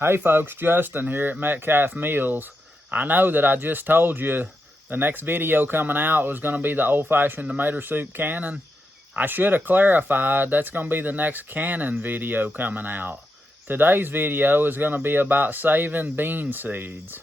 Hey folks, Justin here at Metcalf Mills. I know that I just told you the next video coming out was going to be the old-fashioned tomato soup cannon. I should have clarified that's going to be the next cannon video coming out. Today's video is going to be about saving bean seeds.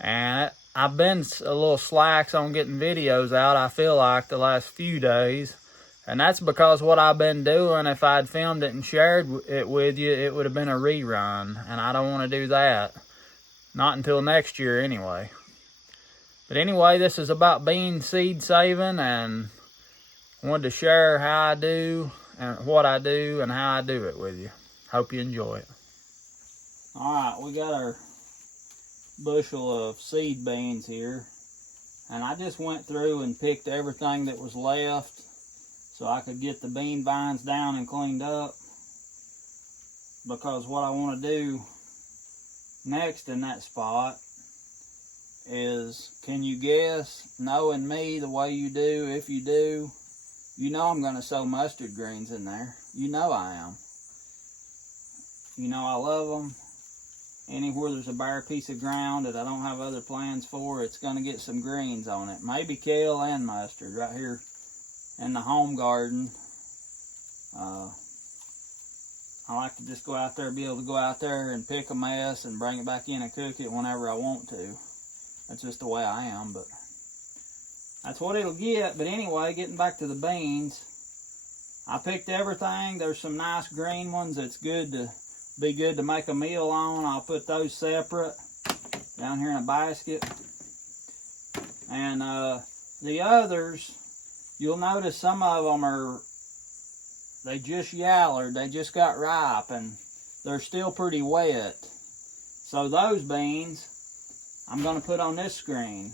And I've been a little slacks on getting videos out, I feel like, the last few days. And that's because what I've been doing, if I'd filmed it and shared it with you, it would have been a rerun. And I don't want to do that. Not until next year anyway. But anyway, this is about bean seed saving, and I wanted to share how I do and what I do and how I do it with you. Hope you enjoy it. Alright, we got our bushel of seed beans here. And I just went through and picked everything that was left, so I could get the bean vines down and cleaned up, because what I want to do next in that spot is, can you guess, knowing me the way you do, if you do, you know I'm going to sow mustard greens in there. You know I am. You know I love them. Anywhere there's a bare piece of ground that I don't have other plans for, it's going to get some greens on it. Maybe kale and mustard right here in the home garden. I like to just go out there, be able to go out there and pick a mess and bring it back in and cook it whenever I want to. That's just the way I am, but that's what it'll get. But anyway, getting back to the beans, I picked everything. There's some nice green ones that's good to make a meal on. I'll put those separate down here in a basket. And the others, you'll notice some of them they just yallered, they just got ripe, and they're still pretty wet. So those beans, I'm going to put on this screen.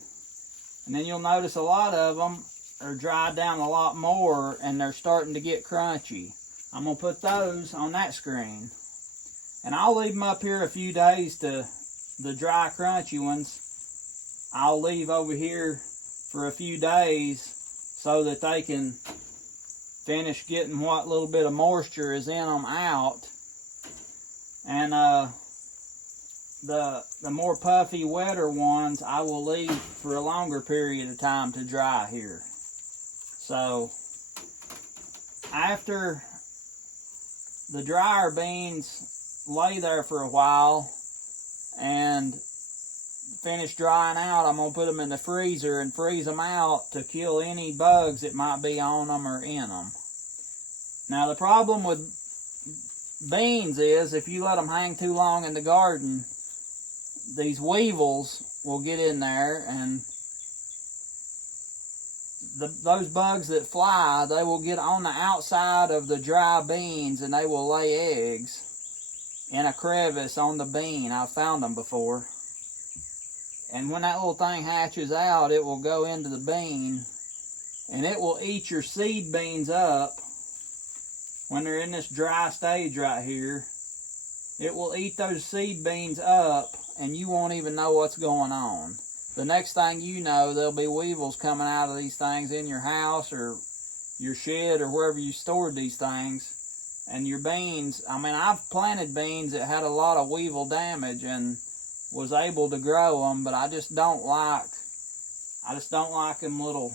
And then you'll notice a lot of them are dried down a lot more, and they're starting to get crunchy. I'm going to put those on that screen. And I'll leave them up here a few days to the dry, crunchy ones. I'll leave over here for a few days so that they can finish getting what little bit of moisture is in them out. And the more puffy, wetter ones I will leave for a longer period of time to dry here. So after the drier beans lay there for a while and finish drying out, I'm going to put them in the freezer and freeze them out to kill any bugs that might be on them or in them. Now the problem with beans is, if you let them hang too long in the garden, these weevils will get in there, and those bugs that fly, they will get on the outside of the dry beans and they will lay eggs in a crevice on the bean. I've found them before. And when that little thing hatches out, it will go into the bean and it will eat your seed beans up. When they're in this dry stage right here, it will eat those seed beans up and you won't even know what's going on. The next thing you know, there'll be weevils coming out of these things in your house or your shed or wherever you stored these things. And your beans, I mean, I've planted beans that had a lot of weevil damage and was able to grow them, but I just don't like them little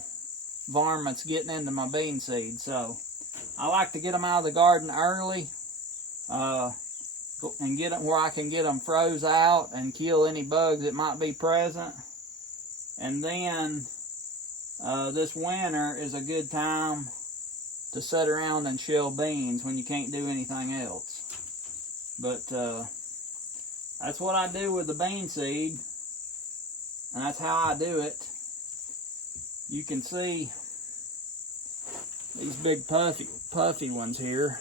varmints getting into my bean seeds. So I like to get them out of the garden early and get them where I can get them froze out and kill any bugs that might be present. And then this winter is a good time to sit around and shell beans when you can't do anything else. But that's what I do with the bean seed, and that's how I do it. You can see these big puffy ones here.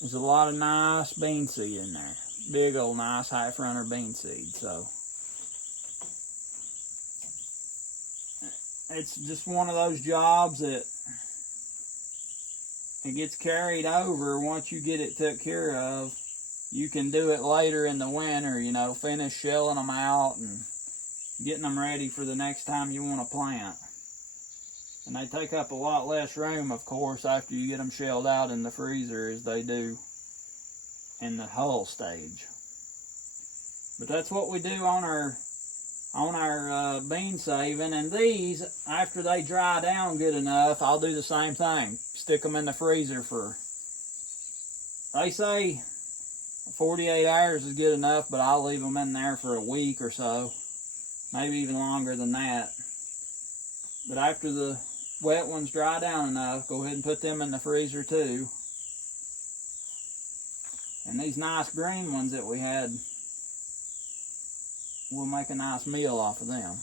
There's a lot of nice bean seed in there. Big old nice half runner bean seed. So it's just one of those jobs that it gets carried over. Once you get it took care of, you can do it later in the winter, you know, finish shelling them out and getting them ready for the next time you want to plant. And they take up a lot less room, of course, after you get them shelled out in the freezer as they do in the hull stage. But that's what we do on our bean saving. And these, after they dry down good enough, I'll do the same thing. Stick them in the freezer for, they say 48 hours is good enough, but I'll leave them in there for a week or so. Maybe even longer than that. But after the wet ones dry down enough, go ahead and put them in the freezer too. And these nice green ones that we had, we'll make a nice meal off of them.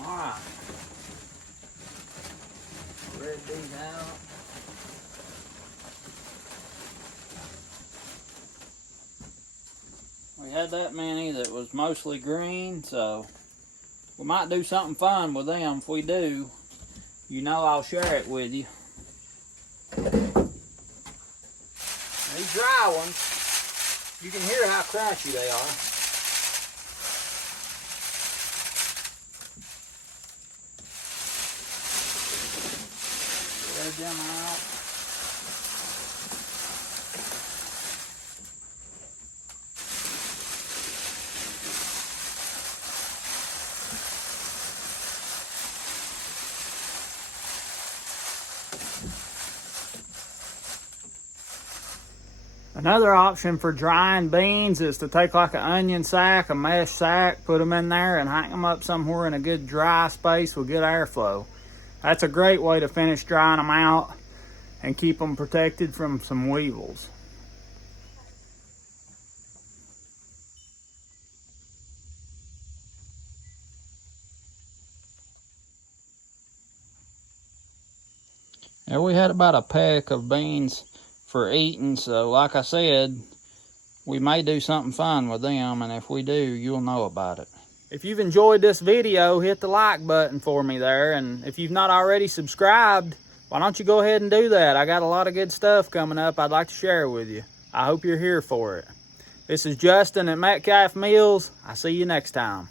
Alright. Spread these out. We had that many that was mostly green, so we might do something fun with them. If we do, you know I'll share it with you. These dry ones, you can hear how crunchy they are. Spread them out. Another option for drying beans is to take like an onion sack, a mesh sack, put them in there and hang them up somewhere in a good dry space with good airflow. That's a great way to finish drying them out and keep them protected from some weevils. There we had about a peck of beans for eating, so like I said, we may do something fun with them, and if we do, you'll know about it. If you've enjoyed this video, hit the like button for me there, and if you've not already subscribed, why don't you go ahead and do that? I got a lot of good stuff coming up I'd like to share with you. I hope you're here for it. This is Justin at Metcalf Mills. I'll see you next time.